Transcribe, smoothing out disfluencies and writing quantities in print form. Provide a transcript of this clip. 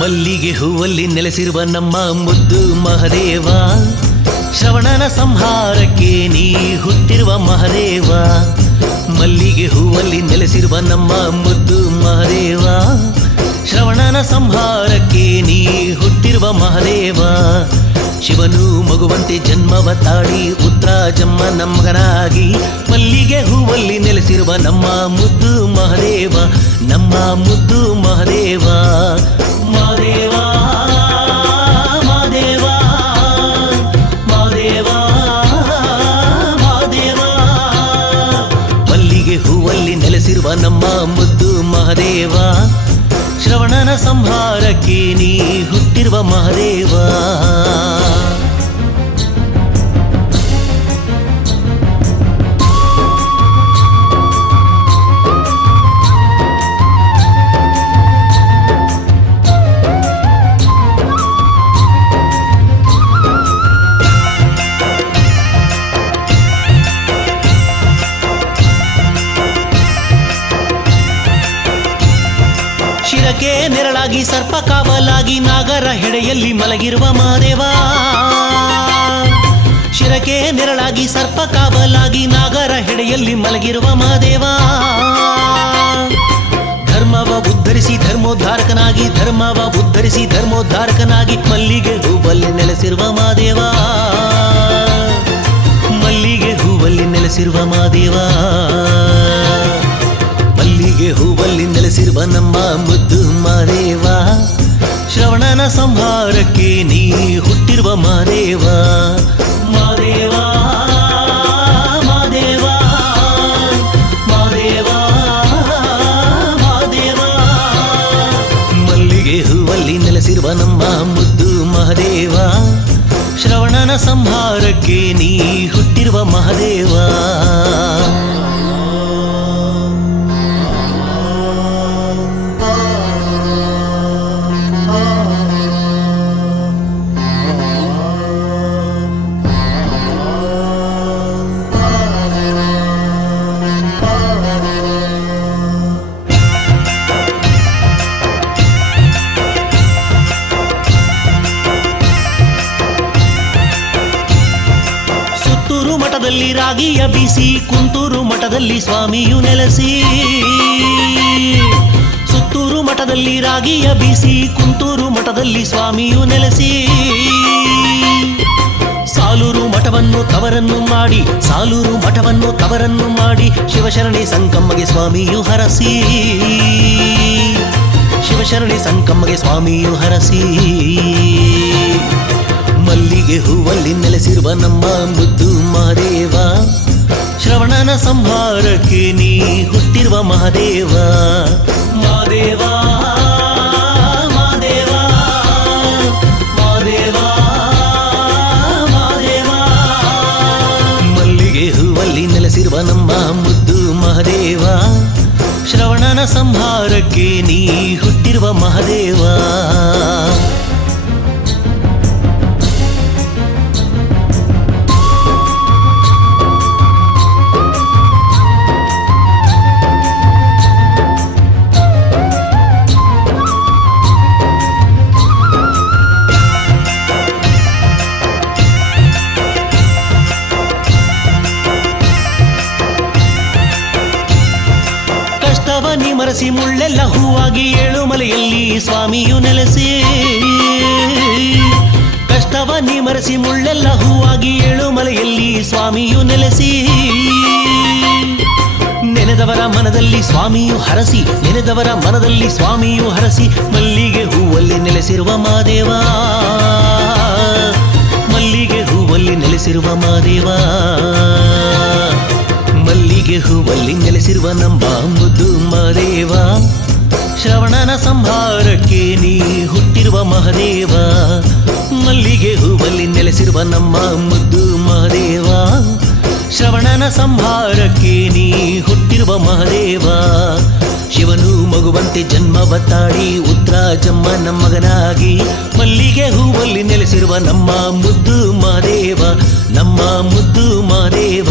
ಮಲ್ಲಿಗೆ ಹೂವಲ್ಲಿ ನೆಲೆಸಿರುವ ನಮ್ಮ ಮುದ್ದು ಮಹದೇವ, ಶ್ರವಣನ ಸಂಹಾರಕ್ಕೆ ನೀ ಹುಟ್ಟಿರುವ ಮಹದೇವ. ಮಲ್ಲಿಗೆ ಹೂವಲ್ಲಿ ನೆಲೆಸಿರುವ ನಮ್ಮ ಮುದ್ದು ಮಹದೇವ, ಶ್ರವಣನ ಸಂಹಾರಕ್ಕೆ ನೀ ಹುಟ್ಟಿರುವ ಮಹದೇವ. ಶಿವನು ಮಗುವಂತೆ ಜನ್ಮವ ತಾಳಿ ಉತ್ತರಾಜಮ್ಮ ನಮ್ಮಗನಾಗಿ, ಮಲ್ಲಿಗೆ ಹೂವಲ್ಲಿ ನೆಲೆಸಿರುವ ನಮ್ಮ ಮುದ್ದು ಮಹದೇವ, ನಮ್ಮ ಮುದ್ದು ಮಹದೇವ. ಮಹದೇವ ಮಹದೇವ ಮಹದೇವ ಮಹದೇವ, ಮಲ್ಲಿಗೆ ಹೂವಲ್ಲಿ ನೆಲೆಸಿರುವ ನಮ್ಮ ಮುದ್ದು ಮಹದೇವ, ಶ್ರವಣನ ಸಂಹಾರಕ್ಕೆ ನೀ ಹುಟ್ಟಿರುವ ಮಹದೇವ. ಶಿರಕ್ಕೆ ನೆರಳಾಗಿ ಸರ್ಪ ಕಾವಲಾಗಿ ನಾಗರ ಹೆಡೆಯಲ್ಲಿ ಮಲಗಿರುವ ಮಹದೇವ. ಶಿರಕ್ಕೆ ನೆರಳಾಗಿ ಸರ್ಪ ಕಾವಲಾಗಿ ನಾಗರ ಹೆಡೆಯಲ್ಲಿ ಮಲಗಿರುವ ಮಹದೇವ. ಧರ್ಮವ ಉದ್ಧರಿಸಿ ಧರ್ಮೋದ್ಧಾರಕನಾಗಿ, ಧರ್ಮವ ಉದ್ಧರಿಸಿ ಧರ್ಮೋದ್ಧಾರಕನಾಗಿ, ಮಲ್ಲಿಗೆ ಹೂವಲ್ಲಿ ನೆಲೆಸಿರುವ ಮಹದೇವ, ಮಲ್ಲಿಗೆ ಹೂವಲ್ಲಿ ನೆಲೆಸಿರುವ ಮಹದೇವ. ಮಲ್ಲಿಗೆ ಹೂವಲ್ಲಿ ನೆಲೆಸಿರುವ ನಮ್ಮ ಮುದ್ದು ಮಹದೇವ, ಶ್ರವಣನ ಸಂಹಾರಕ್ಕೆ ನೀ ಹುಟ್ಟಿರುವ ಮಹದೇವ. ಮಹದೇವ ಮಹದೇವ ಮಹದೇವ ಮಹದೇವ, ಮಲ್ಲಿಗೆ ಹೂವಲ್ಲಿ ನೆಲೆಸಿರುವ ನಮ್ಮ ಮುದ್ದು ಮಹದೇವ, ಶ್ರವಣನ ಸಂಹಾರಕ್ಕೆ ನೀ ಹುಟ್ಟಿರುವ ಮಹದೇವ. ಮಠದಲ್ಲಿ ರಾಗಿಯ ಬೀಸಿ, ಕುಂತೂರು ಮಠದಲ್ಲಿ ಸ್ವಾಮಿಯು ನೆಲೆಸಿ. ಸುತ್ತೂರು ಮಠದಲ್ಲಿ ರಾಗಿಯ ಬೀಸಿ, ಕುಂತೂರು ಮಠದಲ್ಲಿ ಸ್ವಾಮಿಯು ನೆಲೆಸಿ. ಸಾಲೂರು ಮಠವನ್ನು ತವರನ್ನು ಮಾಡಿ, ಸಾಲೂರು ಮಠವನ್ನು ತವರನ್ನು ಮಾಡಿ, ಶಿವಶರಣೆ ಸಂಕಮ್ಮಗೆ ಸ್ವಾಮಿಯು ಹರಸಿ, ಶಿವಶರಣೆ ಸಂಕಮ್ಮಗೆ ಸ್ವಾಮಿಯು ಹರಸಿ. ಮಲ್ಲಿಗೆ ಹೂವಲ್ಲಿ ನೆಲೆಸಿರುವ ನಮ್ಮ ಮುದ್ದು ಮಹದೇವ, ಶ್ರವಣನ ಸಂಹಾರಕ್ಕೆ ನೀ ಹುಟ್ಟಿರುವ ಮಹದೇವ. ಮಹದೇವ ಮಹದೇವ ಮಹದೇವ ಮಹದೇವ, ಮಲ್ಲಿಗೆ ಹೂವಲ್ಲಿ ನೆಲೆಸಿರುವ ನಮ್ಮ ಮುದ್ದು ಮಹದೇವ, ಶ್ರವಣನ ಸಂಹಾರಕ್ಕೆ ನೀ ಹುಟ್ಟಿರುವ ಮಹದೇವ. ಮರಸಿ ಮುಳ್ಳೆಲ್ಲ ಹೂವಾಗಿ ಏಳುಮಲೆಯಲ್ಲಿ ಸ್ವಾಮಿಯು ನೆಲೆಸಿ. ಕಷ್ಟವ ಮರಸಿ ಮುಳ್ಳೆಲ್ಲ ಹೂವಾಗಿ ಏಳುಮಲೆಯಲ್ಲಿ ಸ್ವಾಮಿಯು ನೆಲೆಸಿ. ನೆನೆದವರ ಮನದಲ್ಲಿ ಸ್ವಾಮಿಯು ಹರಸಿ, ನೆನೆದವರ ಮನದಲ್ಲಿ ಸ್ವಾಮಿಯು ಹರಸಿ, ಮಲ್ಲಿಗೆ ಹೂವಲ್ಲಿ ನೆಲೆಸಿರುವ ಮಹದೇವ, ಮಲ್ಲಿಗೆ ಹೂವಲ್ಲಿ ನೆಲೆಸಿರುವ ಮಹದೇವ. ಮಲ್ಲಿಗೆ ಹೂವಲ್ಲಿ ನೆಲೆಸಿರುವ ನಮ್ಮ ಮುದ್ದು ಮಹದೇವ, ಶ್ರವಣನ ಸಂಹಾರಕ್ಕೆ ನೀ ಹುಟ್ಟಿರುವ ಮಹದೇವ. ಮಲ್ಲಿಗೆ ಹೂವಲ್ಲಿ ನೆಲೆಸಿರುವ ನಮ್ಮ ಮುದ್ದು ಮಹದೇವ, ಶ್ರವಣನ ಸಂಹಾರಕ್ಕೆ ನೀ ಹುಟ್ಟಿರುವ ಮಹದೇವ. ಶಿವನು ಮಗುವಂತೆ ಜನ್ಮವ ತಾಳಿ ಉತ್ತರಾಜಮ್ಮನ ಮಗನಾಗಿ, ಮಲ್ಲಿಗೆ ಹೂವಲ್ಲಿ ನೆಲೆಸಿರುವ ನಮ್ಮ ಮುದ್ದು ಮಹದೇವ, ನಮ್ಮ ಮುದ್ದು ಮಹದೇವ.